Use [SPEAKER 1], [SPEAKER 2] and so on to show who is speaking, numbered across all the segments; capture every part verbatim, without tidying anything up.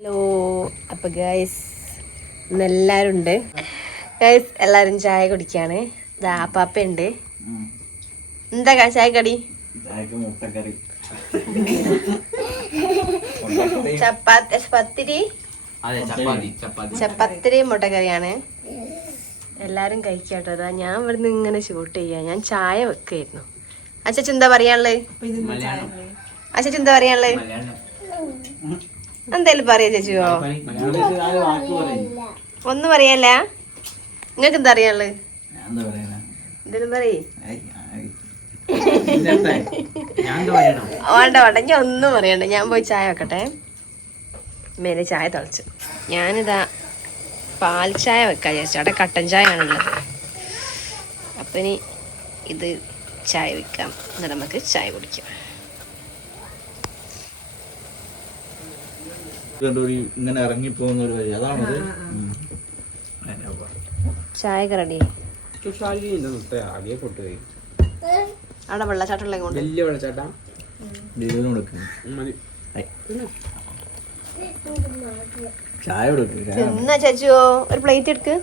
[SPEAKER 1] Hello, അപ്പോൾ guys ഇന്ന് എല്ലാവരും ഉണ്ട്. ഗൈസ് എല്ലാവരും ചായ കുടിക്കാണ്. ഇതാ പാപ്പയുണ്ട്. എന്താ ചായ കടി? ചപ്പാത്തി പത്തിരി ചപ്പാത്തിരി മുട്ടക്കറിയാണ്. എല്ലാരും കഴിക്കാട്ടോ. അതാ ഞാൻ ഇവിടുന്ന് ഇങ്ങനെ ഷൂട്ട് ചെയ്യാ. ഞാൻ ചായ വെക്കായിരുന്നു. അച്ഛൻ എന്താ പറയാനുള്ളത്? അച്ഛൻ എന്താ പറയാനുള്ളത്? എന്തായാലും പറയാ ചേച്ചിയോ? ഒന്നും പറയാല്ല. നിങ്ങൾക്ക് എന്താ അറിയാനുള്ളത്? എന്തേലും പറയേ. വേണ്ട വേണ്ട, ഞാൻ ഒന്നും പറയണ്ട. ഞാൻ പോയി ചായ വെക്കട്ടെ. മേലെ ചായ തിളച്ചു. ഞാനിതാ പാൽ ചായ വെക്കാൻ വിചാരിച്ചു. അവിടെ കട്ടൻ ചായ ആണുള്ളത്. അപ്പം ഇനി ഇത് ചായ വെക്കാം. എന്നിട്ട് നമുക്ക് ചായ കുടിക്കാം.
[SPEAKER 2] ഇങ്ങനെ ഇറങ്ങി പോകുന്ന ഒരു വഴി അതാണത്.
[SPEAKER 1] ചായ റെഡി. അവിടെ വെള്ളച്ചാട്ടമുള്ള
[SPEAKER 3] വലിയ വെള്ളച്ചാട്ടം
[SPEAKER 2] ചായ
[SPEAKER 1] എന്നാ ചേച്ചിയോ ഒരു പ്ലേറ്റ് എടുക്ക്.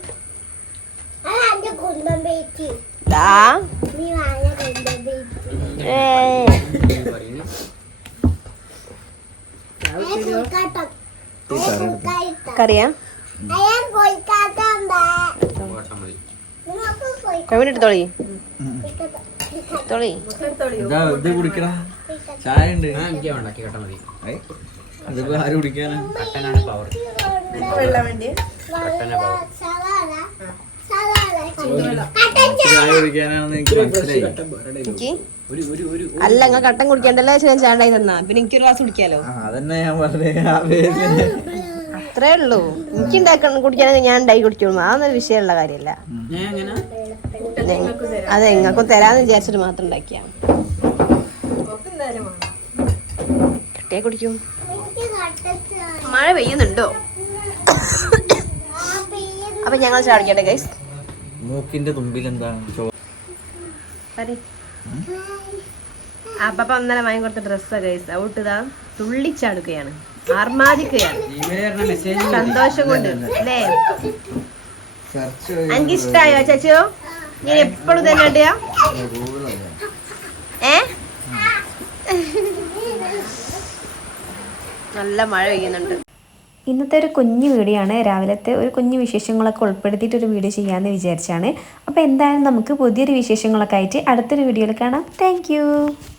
[SPEAKER 1] കറിയാ കവിനെടുത്തോളി തോളി
[SPEAKER 2] ഇത് കുടിക്കണ ചായ ഉണ്ട്. അതിപ്പോ ആര് കുടിക്കാനാ? ചായ കുടിക്കാനാണെന്ന് എനിക്ക് മനസ്സിലായി.
[SPEAKER 1] അല്ല, നിങ്ങൾ കട്ടൻ കുടിക്കണ്ടല്ലോ ഞാൻ ചാണ്ടായി തന്നാ. പിന്നെ എനിക്കൊരു ഗ്ലാസ് കുടിക്കാലോ.
[SPEAKER 2] അതന്നെ ഞാൻ പറഞ്ഞേ.
[SPEAKER 1] അത്രേ ഉള്ളൂ. എനിക്ക് ഉണ്ടാക്കണം കുടിക്കാനെങ്കിൽ ഞാൻ ഉണ്ടായി കുടിച്ചോളൂ. അതൊന്നും വിഷയമുള്ള കാര്യമല്ല. അതെ, നിങ്ങൾക്കും തരാന്ന് വിചാരിച്ചിട്ട് മാത്രം ഉണ്ടാക്കിയാ. കട്ടേ കുടിക്കും. മഴ പെയ്യുന്നുണ്ടോ? അപ്പൊ ഞങ്ങൾ ചാടിക്കട്ടെ ഗൈസ്.
[SPEAKER 2] മൂക്കിന്റെ തുമ്പിൽ എന്താണ്?
[SPEAKER 1] അപ്പ അന്നേരം വാങ്ങി കൊടുത്ത ഡ്രസ്സാ ഗൈസ്. ഔട്ടിതാ തുള്ളിച്ചാടുകയാണ്, ആർമാദിക്കുകയാണ് സന്തോഷം കൊണ്ട്. അല്ലേ, എനിക്ക് ഇഷ്ടായോ ചേച്ചിയോ? ഞാൻ എപ്പോഴും തന്നെ ഇടുക. ഏ നല്ല മഴ പെയ്യുന്നുണ്ട്.
[SPEAKER 4] ഇന്നത്തെ ഒരു കുഞ്ഞു വീഡിയോ ആണ്. രാവിലത്തെ ഒരു കുഞ്ഞു വിശേഷങ്ങളൊക്കെ ഉൾപ്പെടുത്തിയിട്ടൊരു വീഡിയോ ചെയ്യാമെന്ന് വിചാരിച്ചാണ്. അപ്പോൾ എന്തായാലും നമുക്ക് പുതിയൊരു വിശേഷങ്ങളൊക്കെ ആയിട്ട് അടുത്തൊരു വീഡിയോയിൽ കാണാം. താങ്ക്